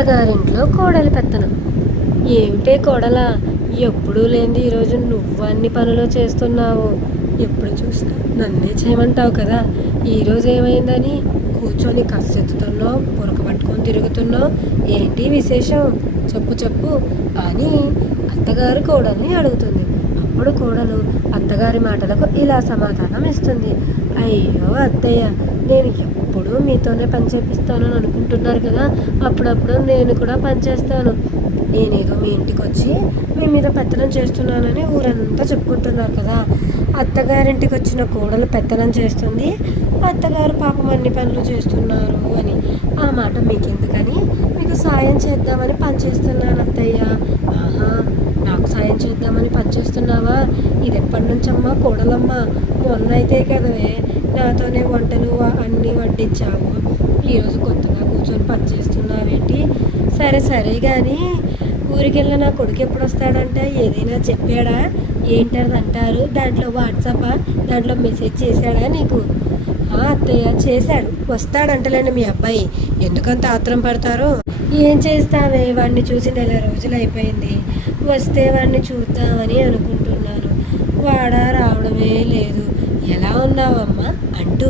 అత్తగారింట్లో కోడలి పెత్తనం. ఏమిటే కోడలా, ఎప్పుడూ లేనిది ఈరోజు నువ్వు అన్ని పనులు చేస్తున్నావు. ఎప్పుడు చూసినా నన్నే చేయమంటావు కదా. ఈరోజు ఏమైందని కూర్చొని కස්සెత్తుతున్నావు, పొరక పట్టుకొని తిరుగుతున్నావు. ఏంటి విశేషం, చెప్పు చెప్పు అని అత్తగారు కోడల్ని అడుగుతుంది. అప్పుడు కోడలు అత్తగారి మాటలకు ఇలా సమాధానం ఇస్తుంది. అయ్యో అత్తయ్య, నేను ఎప్పుడు మీతోనే పని చేపిస్తానని అనుకుంటున్నారు కదా. అప్పుడప్పుడు నేను కూడా పని చేస్తాను. నేనేదో మీ ఇంటికి వచ్చి మీ మీద పెత్తనం చేస్తున్నానని ఊరంతా చెప్పుకుంటున్నారు కదా. అత్తగారింటికి వచ్చిన కోడలు పెత్తనం చేస్తుంది, అత్తగారు పాపం అన్ని పనులు చేస్తున్నారు అని. ఆ మాట మీకు ఎందుకని మీకు సాయం చేద్దామని పనిచేస్తున్నాను అత్తయ్య. ఆహా, నాకు సాయం చేద్దామని పనిచేస్తున్నావా? ఇది ఎప్పటి నుంచమ్మా కోడలమ్మ? మొన్న అయితే కదవే నాతోనే వంటలు అన్నీ వడ్డించావు. ఈరోజు కొత్తగా కూర్చొని పనిచేస్తున్నావేంటి? సరే సరే కానీ ఊరికెళ్ళిన నా కొడుకు ఎప్పుడు వస్తాడంట, ఏదైనా చెప్పాడా? ఏంటది అంటారు, దాంట్లో వాట్సాపా, దాంట్లో మెసేజ్ చేశాడా నీకు? అత్తయ్య చేశాడు, వస్తాడంటలేండి మీ అబ్బాయి. ఎందుకంత ఆత్రం పడతారు? ఏం చేస్తావే, వాడిని చూసి నెల రోజులు అయిపోయింది. వస్తే వాడిని చూద్దామని అనుకుంటున్నాను. వాడా రావడమే లేదు. ఎలా ఉన్నావమ్మా అంటూ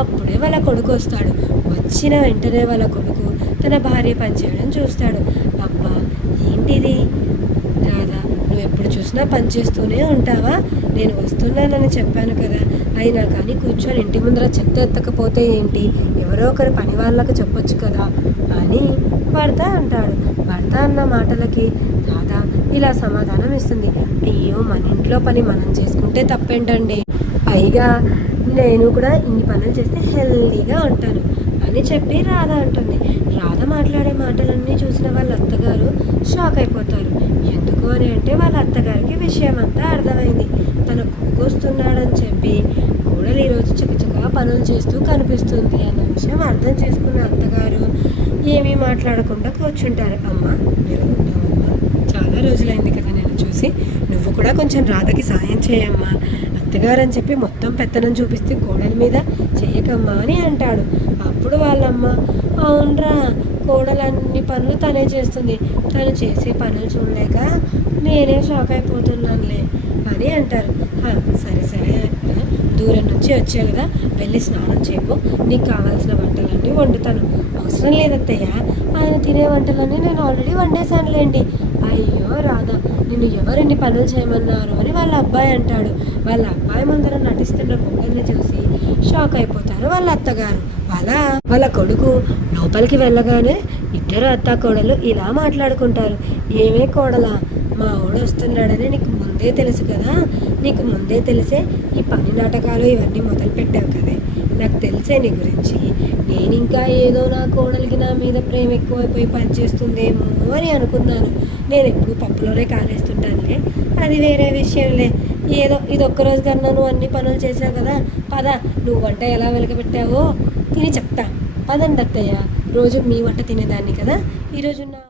అప్పుడే వాళ్ళ కొడుకు వస్తాడు. వచ్చిన వెంటనే వాళ్ళ కొడుకు తన భార్య పనిచేయడం చూస్తాడు. అబ్బా ఏంటిది రాధా, నువ్వు ఎప్పుడు చూసినా పనిచేస్తూనే ఉంటావా? నేను వస్తున్నానని చెప్పాను కదా, అయినా కానీ కూర్చొని ఇంటి ముందర చెత్త ఎత్తకపోతే ఏంటి? ఎవరో ఒకరి పని వాళ్ళకు చెప్పొచ్చు కదా అని భర్త అంటాడు. భర్త అన్న మాటలకి రాధా ఇలా సమాధానం ఇస్తుంది. అయ్యో, మన ఇంట్లో పని మనం చేసుకుంటే తప్పేంటండి? పైగా నేను కూడా ఇన్ని పనులు చేస్తే హెల్దీగా ఉంటాను అని చెప్పి రాధ అంటుంది. రాధ మాట్లాడే మాటలన్నీ చూసిన వాళ్ళ అత్తగారు షాక్ అయిపోతారు. ఎందుకు అని అంటే వాళ్ళ అత్తగారికి విషయం అంతా అర్థమైంది. తన కొడుకు వస్తున్నాడని చెప్పి కోడలు ఈరోజు చకచకా పనులు చేస్తూ కనిపిస్తుంది అన్న విషయం అర్థం చేసుకున్న అత్తగారు ఏమీ మాట్లాడకుండా కూర్చుంటారు. అమ్మ మీరు ఉన్నావమ్మా, చాలా రోజులైంది కదా నేను చూసి, నువ్వు కూడా కొంచెం రాధకి సాయం చేయమ్మా. అత్తగారు అని చెప్పి మొత్తం పెత్తనం చూపిస్తే కోడలి మీద చేయకమ్మా అని అంటాడు. అప్పుడు వాళ్ళమ్మ, అవునరా, కోడలు అన్ని పనులు తనే చేస్తుంది, తను చేసే పనులు చూడలేక నేనే షాక్ అయిపోతున్నానులే అని అంటారు. సరే సరే, దూరం నుంచి వచ్చావు కదా, వెళ్ళి స్నానం చేయకు, నీకు కావాల్సిన వంటలన్నీ వండుతాను. అవసరం లేదత్తయ్య, ఆయన తినే వంటలన్నీ నేను ఆల్రెడీ వండేశానులేండి. అయ్యో రాధా, నిన్ను ఎవరిన్ని పనులు చేయమన్నారు అని వాళ్ళ అబ్బాయి అంటాడు. వాళ్ళ అబ్బాయి ముందర నటిస్తున్న కోడల్ని చూసి షాక్ అయిపోతారు వాళ్ళ అత్తగారు. వాళ్ళ కొడుకు లోపలికి వెళ్ళగానే ఇద్దరు అత్త కోడలు ఇలా మాట్లాడుకుంటారు. ఏమే కోడలా, మా వాడు వస్తున్నాడని నీకు ముందే తెలుసు కదా, నీకు ముందే తెలిసే ఈ పని నాటకాలు ఇవన్నీ మొదలు పెట్టావు కదే. నాకు తెలిసే నీ గురించి. నేను ఇంకా ఏదో నా కోడలికి నా మీద ప్రేమ ఎక్కువైపోయి పనిచేస్తుందేమో అని అనుకున్నాను. నేను ఎప్పుడు పప్పులోనే కాలేస్తుంటానులే, అది వేరే విషయంలే. ఏదో ఇది ఒక్కరోజు కన్నా నువ్వు అన్ని పనులు చేసావు కదా, పద నువ్వు వంట ఎలా వెలకబెట్టావో తిని చెప్తా. పదండి అత్తయ్య, రోజు మీ వంట తినేదాన్ని కదా, ఈరోజు నా